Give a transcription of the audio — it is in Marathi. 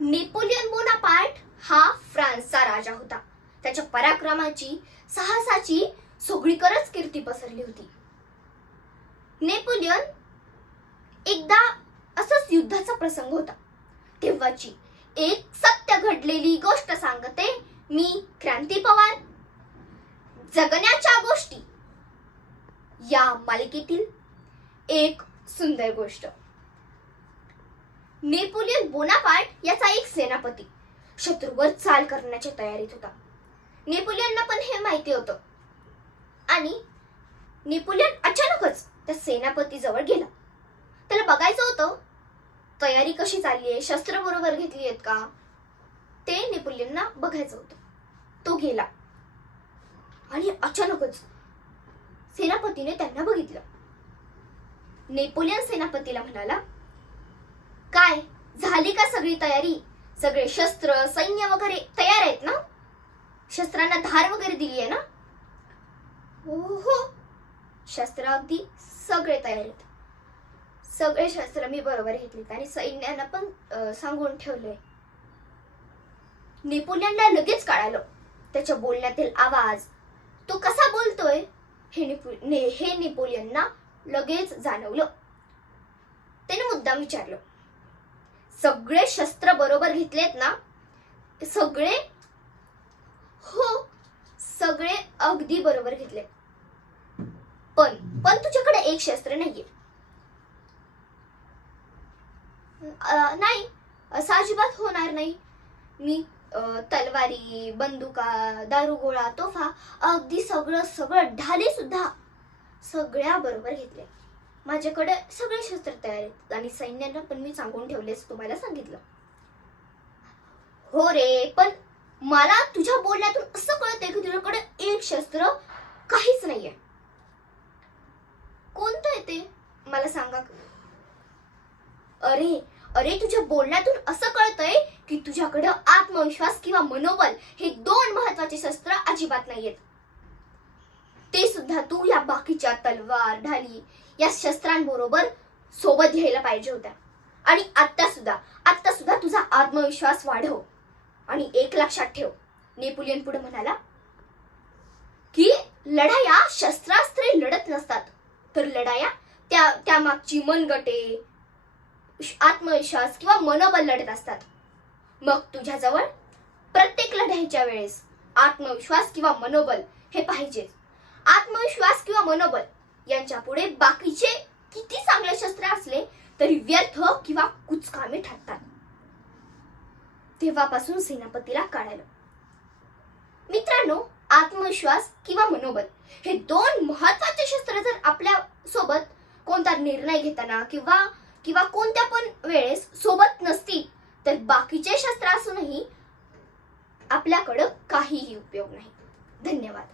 नेपोलियन बोनापार्ट हा फ्रान्सचा राजा होता. त्याच्या पराक्रमाची साहसाची सोगळीकरच कीर्ती पसरली होती. नेपोलियन एकदा असंच युद्धाचा प्रसंग होता. तेव्हाची एक सत्य घडलेली गोष्ट सांगते मी क्रांती पवार. जगण्याच्या गोष्टी या मालिकेतील एक सुंदर गोष्ट. नेपोलियन बोनापार्ट याचा एक सेनापती. शत्रूवर चाल करण्याच्या तयारीत होता. नेपोलियनला पण हे माहिती होतं. आणि नेपोलियन अचानकच त्या सेनापती जवळ गेला. त्याला बघायचं होतं तयारी कशी चालली आहे? शस्त्र बरोबर घेतली आहेत का? ते नेपोलियनला बघायचं होतं. तो गेला. आणि अचानकच सेनापतीने त्यांना बघितलं. नेपोलियन सेनापतीला म्हणाला काय? झाली का सगळी तयारी? सगळे शस्त्र सैन्य वगैरे तयार आहेत ना? शस्त्रांना धार वगैरे दिली आहे ना? हो हो शस्त्र अगदी सगळे तयार आहेत. सगळे शस्त्र मी बरोबर घेतलेत आणि सैन्याला पण सांगून ठेवलंय. नेपोलियनला लगेच कळालं. त्याच्या बोलण्यातील आवाज. तो कसा बोलतोय? हे नेपो ने हे नेपोलियनना लगेच जाणवलं. त्याने मुद्दाम विचारलं. सगळे शस्त्र बरोबर घेतलेत ना सगळे हो सगळे अगदी बरोबर घेतले. पण पण तुझ्याकडे एक शस्त्र नाहीये. नाही असं अजिबात होणार नाही. मी तलवारी बंदुका दारुगोळा तोफा अगदी सगळं सगळं ढाले सुद्धा सगळ्या बरोबर घेतले. माझ्याकडे सगळे शस्त्र तयार आहेत आणि सैन्याला पण मी सांगून ठेवलेच तुम्हाला सांगितलं. हो रे पण मला तुझ्या बोलण्यातून असं कळतंय की तुझ्याकडे एक शस्त्र काहीच नाहीये. कोणतं आहे ते? मला सांगा. अरे अरे तुझ्या बोलण्यातून असं कळतंय की तुझ्याकडे आत्मविश्वास किंवा मनोबल हे दोन महत्त्वाचे शस्त्र अजिबात नाहीयेत. धातू तू या बाकीच्या तलवार ढाली या शस्त्रांबरोबर सोबत घ्यायला पाहिजे होत्या. आणि आत्ता सुद्धा आत्ता सुद्धा तुझा आत्मविश्वास वाढव आणि एक लक्षात ठेव. नेपोलियन पुढे म्हणाला की लढाया शस्त्रास्त्रे लढत नसतात. तर लढाया त्या त्यामागची मनगटे आत्मविश्वास किंवा मनोबल लढत असतात. मग तुझ्याजवळ प्रत्येक लढाईच्या वेळेस आत्मविश्वास किंवा मनोबल हे पाहिजेच. आत्मविश्वास किंवा मनोबल यांच्या पुढे बाकीचे किती चांगले शस्त्र असले तरी व्यर्थ किंवा कुचकामे ठरतात. तेव्हापासून सेनापतीला काढायला मित्रांनो आत्मविश्वास किंवा मनोबल हे दोन महत्त्वाचे शस्त्र जर आपल्यासोबत कोणता निर्णय घेताना किंवा किंवा कोणत्या पण वेळेस सोबत नसतील तर बाकीचे शस्त्र असूनही आपल्याकडं काहीही उपयोग नाही. धन्यवाद.